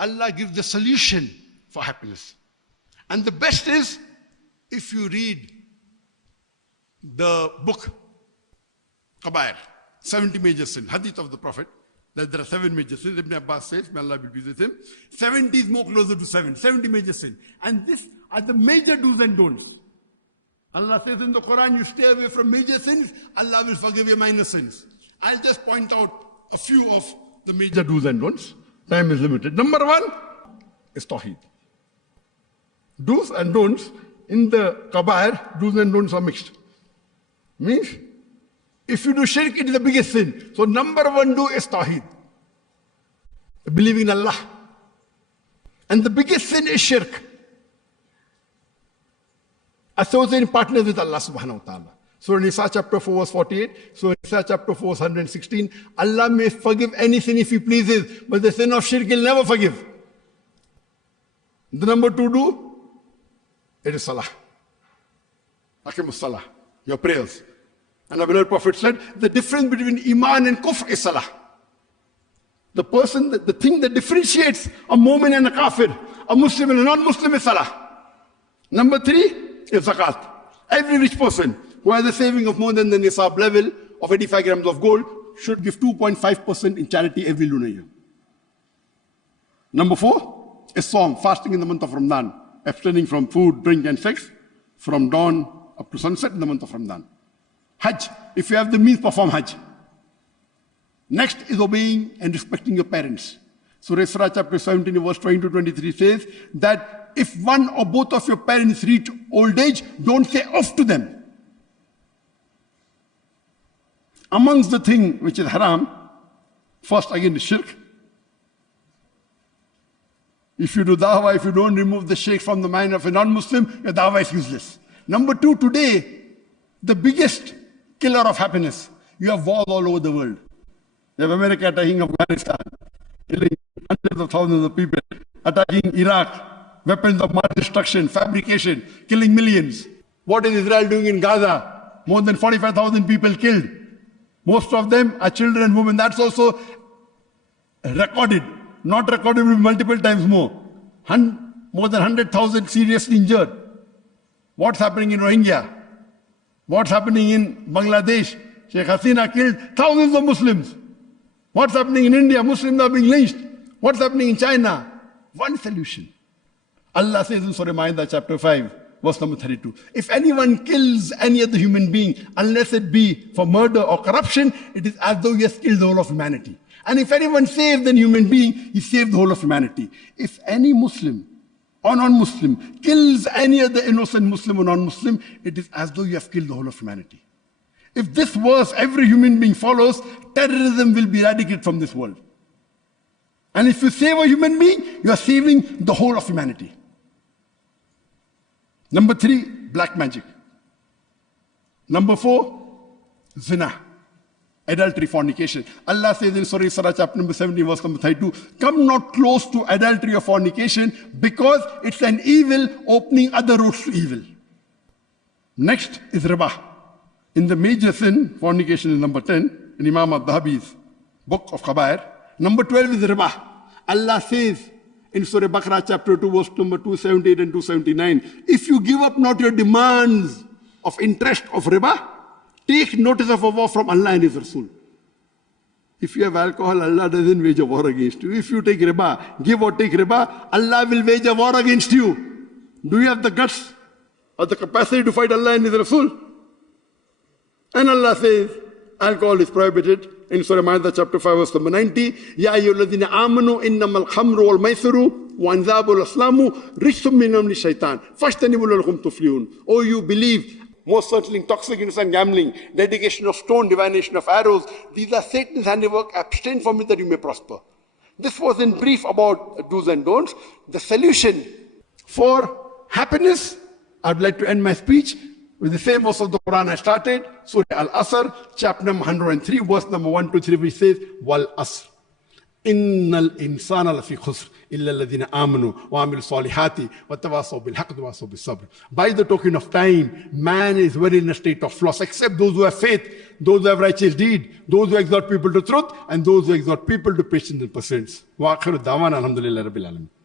Allah gives the solution for happiness. And the best is, if you read the book, Kabair, 70 major sins, hadith of the Prophet, that there are 7 major sins. Ibn Abbas says, may Allah be pleased with him, 70 is more closer to 7, 70 major sins. And these are the major do's and don'ts. Allah says in the Quran, you stay away from major sins, Allah will forgive your minor sins. I'll just point out a few of the major do's and don'ts. Time is limited. Number 1 is Tawheed. Do's and don'ts in the Kabair, do's and don'ts are mixed. Means, if you do shirk, it is the biggest sin. So number 1 do is Tawheed. Believing in Allah. And the biggest sin is shirk. Associating partners with Allah subhanahu wa ta'ala. Surah Nisa chapter 4 verse 48, Surah Nisa chapter 4 verse 116. Allah may forgive any sin if He pleases, but the sin of shirk He'll never forgive. The number 2 do, it is salah. Aqimus salah, your prayers. And our beloved Prophet said, the difference between iman and kufr is salah. The thing that differentiates a mu'min and a kafir, a Muslim and a non-Muslim is salah. Number 3 is zakat. Every rich person who has a saving of more than the nisab level of 85 grams of gold should give 2.5% in charity every lunar year. Number 4 is Sawm, fasting in the month of Ramadan, abstaining from food, drink and sex from dawn up to sunset in the month of Ramadan. Hajj, if you have the means, perform Hajj. Next is obeying and respecting your parents. Surah Isra chapter 17 verse 20 to 23 says that if one or both of your parents reach old age, don't say off to them. Amongst the thing which is haram, first again is shirk. If you do dawah, if you don't remove the shirk from the mind of a non-Muslim, your dawah is useless. Number 2, today, the biggest killer of happiness, you have wars all over the world. You have America attacking Afghanistan, killing hundreds of thousands of people, attacking Iraq, weapons of mass destruction, fabrication, killing millions. What is Israel doing in Gaza? More than 45,000 people killed. Most of them are children and women. That's also recorded. Not recorded, multiple times more. More than 100,000 seriously injured. What's happening in Rohingya? What's happening in Bangladesh? Sheikh Hasina killed thousands of Muslims. What's happening in India? Muslims are being lynched. What's happening in China? One solution. Allah says in Surah Ma'idah chapter 5, verse number 32, if anyone kills any other human being, unless it be for murder or corruption, it is as though he has killed the whole of humanity. And if anyone saves a human being, he saved the whole of humanity. If any Muslim or non-Muslim kills any other innocent Muslim or non-Muslim, it is as though you have killed the whole of humanity. If this verse every human being follows, terrorism will be eradicated from this world. And if you save a human being, you are saving the whole of humanity. Number 3, black magic. Number 4, zina, adultery, fornication. Allah says in Surah Isra chapter number 17 verse number 32, come not close to adultery or fornication because it's an evil opening other routes to evil. Next is riba. In the major sin, fornication is number 10 in Imam al-Dhahabi's book of Kabair. Number 12 is riba. Allah says in Surah Baqarah chapter 2 verse number 278 and 279, if you give up not your demands of interest of riba, take notice of a war from Allah and His Rasul. If you have alcohol, Allah doesn't wage a war against you. If you take riba, give or take riba, Allah will wage a war against you. Do you have the guts or the capacity to fight Allah and His Rasul? And Allah says, alcohol is prohibited in Surah Ma'idah chapter 5 verse number 90. Ya ayyuhalladhina amanu innamal khamru wal maisiru wa anzabu wal aslamu rijsum min amali shaitan fajtanibu la'allakum tuflihun. Oh, you believe, most certainly intoxicants and gambling, dedication of stone, divination of arrows, these are Satan's handiwork. Abstain from it that you may prosper. This was in brief about do's and don'ts. The solution for happiness, I'd like to end my speech with the same verse of the Quran I started, Surah Al-Asr, chapter number 103, verse number 1 to 3, which says, Wal Asr. إن الإنسان لفي خسر إلا الذين آمنوا وعملوا الصالحات وتواصوا بالحق وتواصوا بالصبر. By the token of time, man is very in a state of loss, except those who have faith, those who have righteous deed, those who exhort people to truth, and those who exhort people to patience and perseverance. وآخر دعوانا الحمد لله رب العالمين.